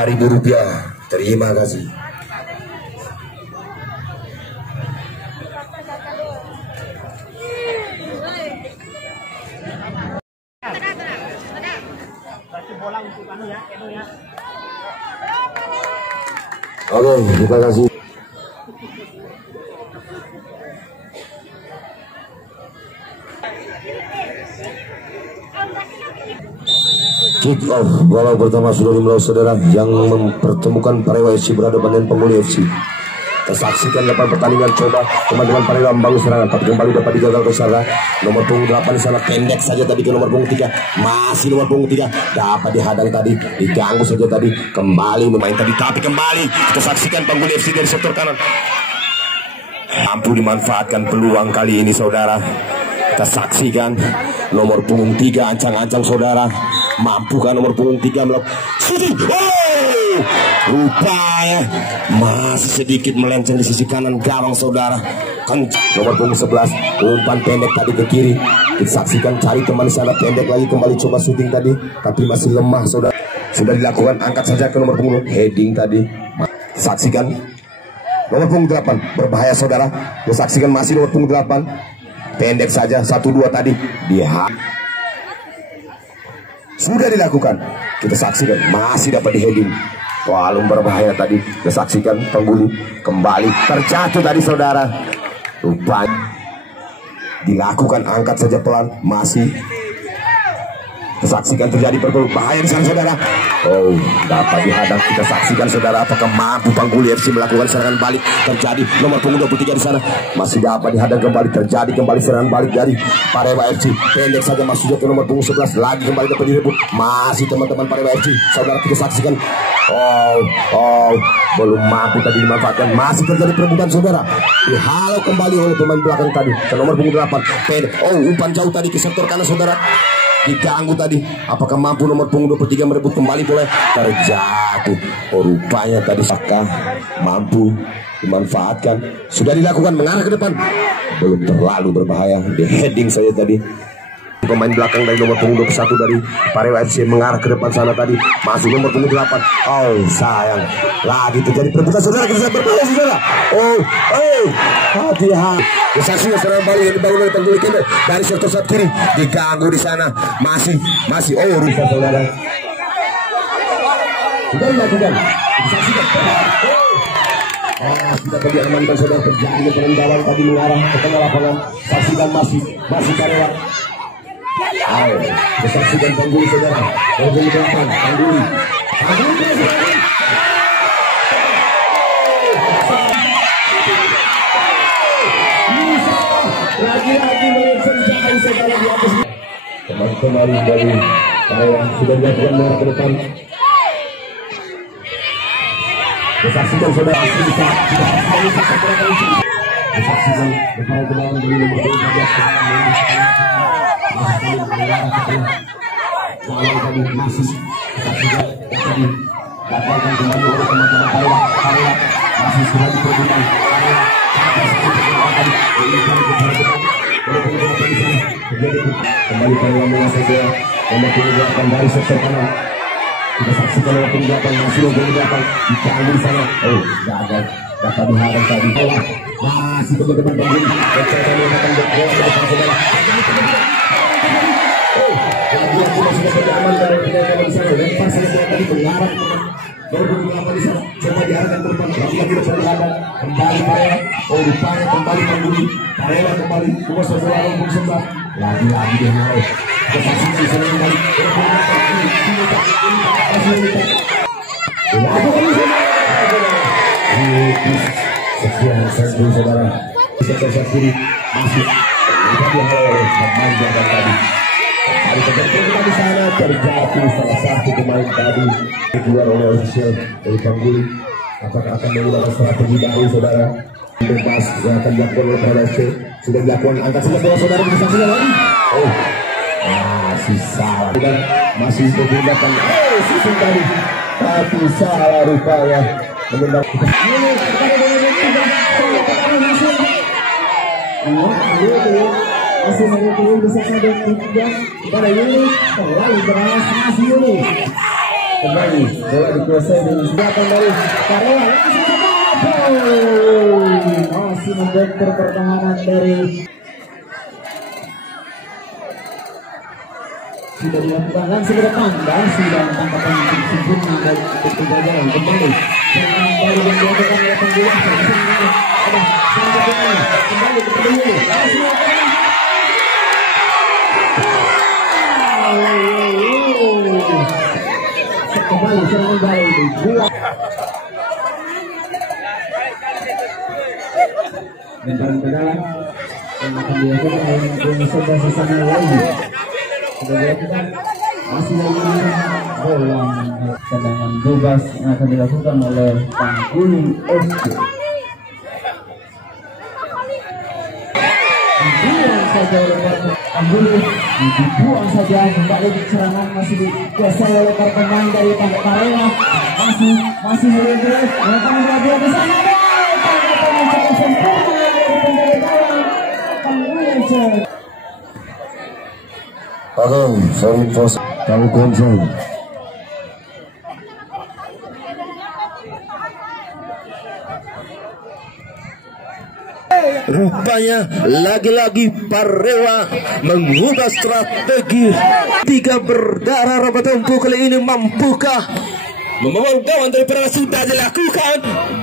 Rp5.000. Terima kasih. Oke, kita kasih. Kick off bola pertama sudah dimulai saudara, yang mempertemukan Parewa FC berhadapan dengan Pengguli FC. Tersaksikan 8 pertandingan coba teman-teman Parewa membangun serangan, tapi kembali dapat digagal ke sana. Nomor punggung 8 di sana pendek saja tadi ke nomor punggung 3. Masih nomor punggung 3 dapat dihadang tadi, diganggu saja tadi. Kembali memain tadi, tapi kembali kita saksikan Pengguli FC dari sektor kanan. Mampu dimanfaatkan peluang kali ini saudara. Kita saksikan nomor punggung 3 ancang-ancang saudara. Mampukah nomor punggung 3 melakukan shooting? Oh, rupanya masih sedikit melenceng di sisi kanan gawang saudara. Nomor punggung 11 umpan pendek tadi ke kiri. Disaksikan cari teman di sana, pendek lagi, kembali coba shooting tadi, tapi masih lemah saudara. Sudah dilakukan, angkat saja ke nomor punggung heading tadi. Saksikan nomor punggung 8 berbahaya saudara. Disaksikan masih nomor punggung 8 pendek saja, 1-2 tadi dia. Sudah dilakukan, kita saksikan masih dapat di-heading. Walau berbahaya tadi, kita saksikan Pengguli kembali terjatuh tadi saudara. Rupanya dilakukan, angkat saja pelan, masih saksikan terjadi berbahaya di sana saudara. Oh, dapat dihadang. Kita saksikan saudara, apakah mampu Pengguli FC melakukan serangan balik. Terjadi nomor punggung 23 di sana, masih dapat dihadang kembali. Terjadi kembali serangan balik dari Parewa FC, pendek saja masuk ke nomor punggung 11, lagi kembali dapat direbut. Masih teman-teman Parewa FC saudara, kita saksikan. Oh, belum mampu tadi dimanfaatkan. Masih terjadi perebutan saudara. Dihalau kembali oleh pemain belakang tadi ke nomor punggung 8 pendek. Oh, umpan jauh tadi ke sektor kanan saudara, diganggu tadi. Apakah mampu nomor punggung 23 merebut kembali boleh? Terjatuh. Oh, rupanya tadi apakah mampu dimanfaatkan. Sudah dilakukan, mengarah ke depan, belum terlalu berbahaya. Di heading saja tadi. Pemain belakang dari nomor punggung 21 dari Parewa FC mengarah ke depan sana tadi. Masih nomor punggung 8. Oh, sayang. Lagi terjadi perebutan saudara, kita berbahaya saudara. Oh, hati-hati. Saksinya serangan balik yang dibangun oleh Pengguli Kembe dari sektor saat kiri, diganggu di sana. Masih. Oh, rusak saudara. Sudah dilakukan. Saksikan. Sudah diamankan saudara. Terjadi penendang tadi mengarah ke tengah lapangan. Saksikan masih Parewa. Saksikan Pengguli saudara. Pengguli belakang, Pengguli. Lagi-lagi menjadi saudara di atas. Kembali dari Parewa sudah dilakukan mengarah ke depan. Saksikan saudara, bisa saksikan depan kembali dari nomor 13 walau tadi masih saksikan tadi dapatkan kembali oleh teman-teman Parewa masih sudah diperlukan kembali Parewa menguasai bola. Nomor punggung 8 dari sektor kanan, kita saksikan nomor punggung 8 masih nomor punggung 8 diganggu di sana. Oh, gagal, dapat dihadang tadi. Masih teman-teman Pengguli mencoba menggunakan bola ke depan saudara. Lagi-lagi masih dapat diamankan oleh penjaga di sana. Lempar saja bola tadi mengarah nomor punggung 8 di sana. Coba diarahkan ke depan. Lagi-lagi dapat dihadang. Kembali Parewa. Oh, rupanya kembali Pengguli. Parewa kembali menguasai bola nomor punggung 11. Lagi-lagi dia mau. Kesaksikan di sana kembali. Sekian sentuh saudara. Sektor kiri masih oleh pemain belakang tadi. Ada terjadi di sana, terjatuh salah satu pemain tadi keluar oleh official dari Pengguli. Apakah akan menggunakan strategi baru saudara? Bebas yang akan dilakukan oleh Parewa FC. Sudah dilakukan, angkat saja bola saudara, disaksikan lagi. Oh, masih salah dan masih menggunakan susun tadi, tapi salah rupanya mengendap. Masih mengumpulkan bisa saja kepada Yunus, terlalu keras masih Yunus. Kembali bola dikuasai dengan senjata dari Karyawan. Masih membentur pertahanan dari sudah dilakukan langsung ke depan dan sudah tampakkan sempurna dari penjajaran kembali dari yang dilakukan oleh pengguna ada kembali ke pengguna kembali serangan balik dibuat lemparan ke dalam yang akan dilakukan oleh pengusaha sesama lagi sudah dilakukan masih lagi bola tendangan bebas yang akan dilakukan oleh Pangguli FC. Dibuang saja oleh Pangguli, dibuang saja kembali serangan masih dikuasai oleh pemain dari Karela masih bergerak melakukan radio di sana sempurna dari penjaga Pangguli FC. Sorry bos, kamu kontrol. Rupanya lagi-lagi Parewa mengubah strategi. Tiga berdarah robot tempuh kali ini mampukah membawa gawang dari Parewa? Sudah dilakukan,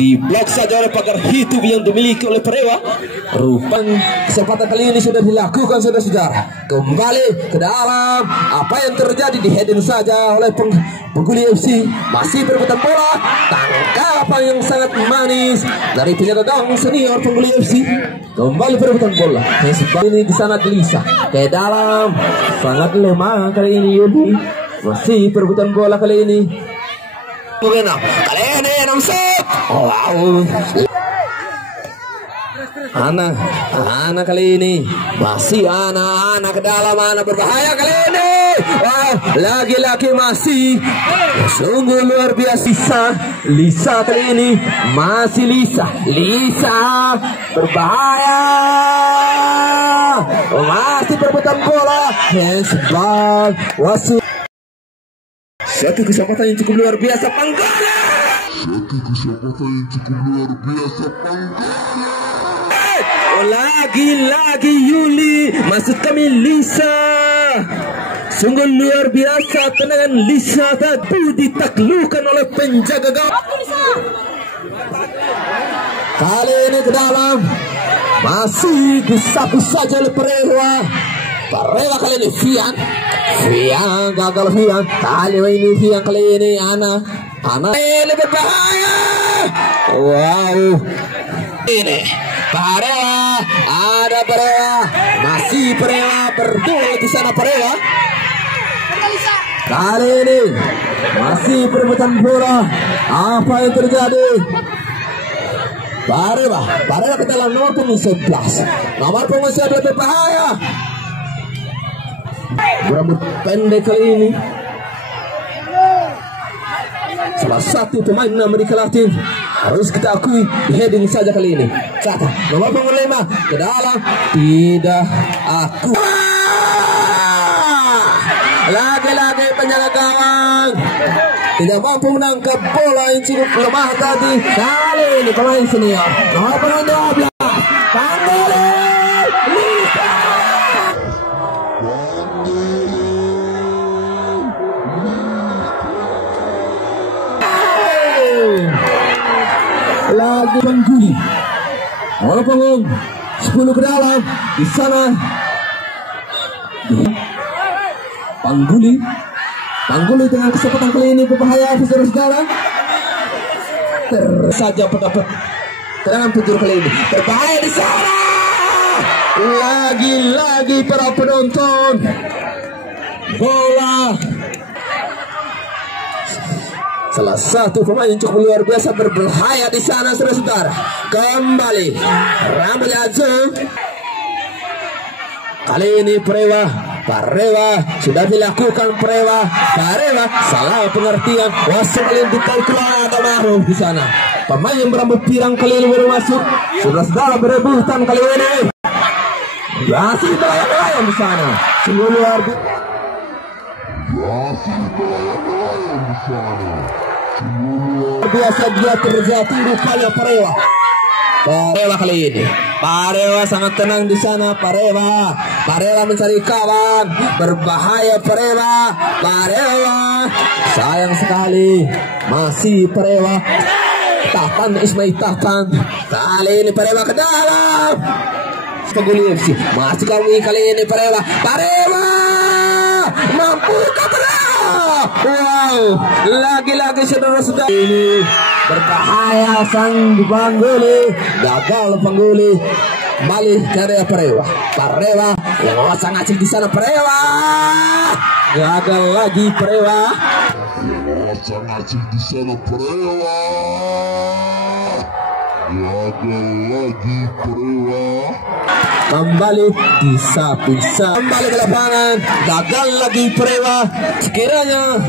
diblok saja oleh pagar hidup yang dimiliki oleh Parewa. Rupanya kesempatan kali ini sudah dilakukan saudara-saudara. Kembali ke dalam, apa yang terjadi di heading saja oleh Pangguli FC. Masih berebutan bola, tangkapan yang sangat manis dari penjaga gawang senior Pangguli FC. Kembali berebutan bola, ini di sana gelisah ke dalam, sangat lemah kali ini Yudi. Masih berebutan bola kali ini. Kali ini nampak. Wow. Ana kali ini masih Ana ke dalam, Ana berbahaya kali ini. Wow, lagi-lagi masih sungguh luar biasa. Lisa kali ini masih Lisa berbahaya. Masih berebutan bola. Handsball wasit. Satu kesempatan yang cukup luar biasa Panggala. Lagi-lagi Yuli, maksud kami Lisa. Sungguh luar biasa tendangan Lisa tadi ditaklukkan oleh penjaga gawang. Kali ini ke dalam, masih disapu saja oleh Parewa kali ini Fian gagal kali ini Fian kali ini Ana ini berbahaya. Wow, ini Parewa, ada Parewa, masih Parewa berdua di sana Parewa. Kali ini masih perebutan bola. Apa yang terjadi? Parewa ke dalam nomor punggung 11. Nomor punggung 11 berbahaya. Berambut pendek kali ini. Salah satu pemain Amerika Latin, harus kita akui heading saja kali ini. Satu nomor punggung 5 ke dalam, tidak aku. Lagi-lagi penjaga gawang tidak mampu menangkap bola yang cukup lemah tadi. Kali ini pemain senior nomor punggung 12 Pangguli Lisa. Lagi Pangguli nomor punggung 10 ke dalam di sana. Pangguli dengan kesempatan kali ini berbahaya saudara-saudara. Saja pendapat serangan penjuru kali ini berbahaya di sana. Lagi-lagi para penonton, bola salah satu pemain yang cukup luar biasa berbahaya di sana saudara-saudara. Kembali Ramli Azum. Kali ini Parewa sudah dilakukan Parewa salah pengertian wasit yang dikalkulasi atau maruf di sana. Pemain yang berambut pirang kali ini baru masuk. Saudara berebutan kali ini. Masih melayang-layang di sana. Sungguh luar biasa. Biasa dia terjadi rupanya Parewa. Parewa kali ini. Parewa sangat tenang di sana. Parewa mencari kawan. Berbahaya Parewa. Sayang sekali. Masih Parewa. Tahpan Ismail Tahpan. Kali ini Parewa ke dalam. Pengguli FC. Masih kali ini Parewa. Mampu wow, lagi-lagi saudara-saudara ini berbahaya sang pengguli, gagal pengguli, balik karya Parewa yang sangat di sana. Parewa gagal lagi. Parewa sangat di sana. Parewa gagal lagi. Kembali bisa kembali ke lapangan, gagal lagi Parewa. Sekiranya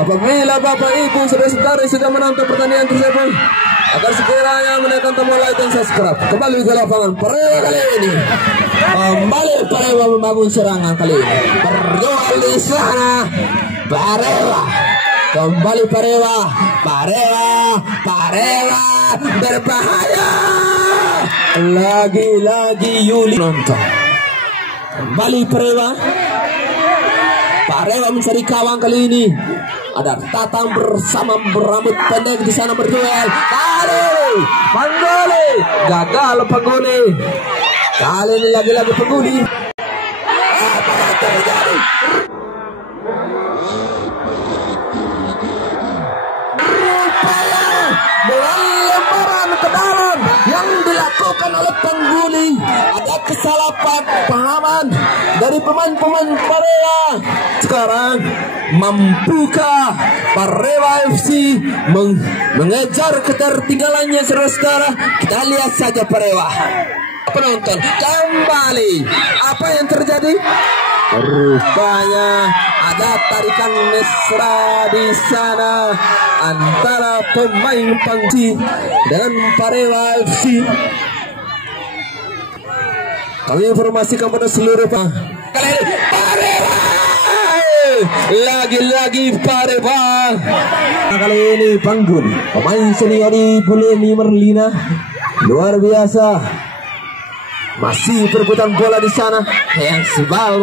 apabila Bapak Ibu saudara-saudari sudah menonton pertandingan tersebut, agar sekiranya menekan tombol like dan subscribe. Kembali ke lapangan Parewa kali ini. Kembali Parewa membangun serangan kali ini. Berjual di sana Parewa. Kembali Parewa berbahaya. Lagi-lagi Yuli nonton. Kembali Parewa mencari kawan kali ini. Ada Tatang bersama berambut pendek di sana berduel. Pengguli gagal pengguli. Kali ini lagi-lagi pengguli. Apa yang terjadi? Lemparan ke dalam yang dilakukan oleh pengguli. Ada kesalahpahaman dari pemain-pemain Parewa. Sekarang mampukah Parewa FC mengejar ketertinggalannya saudara-saudara? Kita lihat saja Parewa. Penonton kembali. Apa yang terjadi? Rupanya ada tarikan mesra di sana antara pemain Pangci dengan Parewa FC. Kami informasikan pada seluruh kali ini Parewa, lagi-lagi Parewa. Kali ini Panggun, pemain senior di Buleni Merlina, luar biasa. Masih perebutan bola di sana. Yang sebal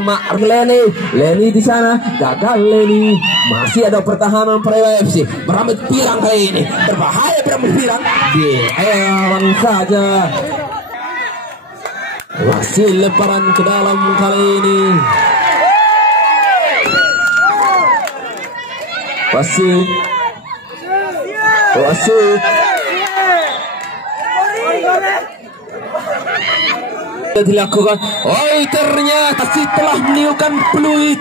Leni di sana, gagal Leni. Masih ada pertahanan Parewa FC. Berambut pirang kali ini. Berbahaya berambut pirang. Dihewan saja. Masih lemparan ke dalam kali ini. Wasit dilakukan. Oh, ternyata setelah meniupkan peluit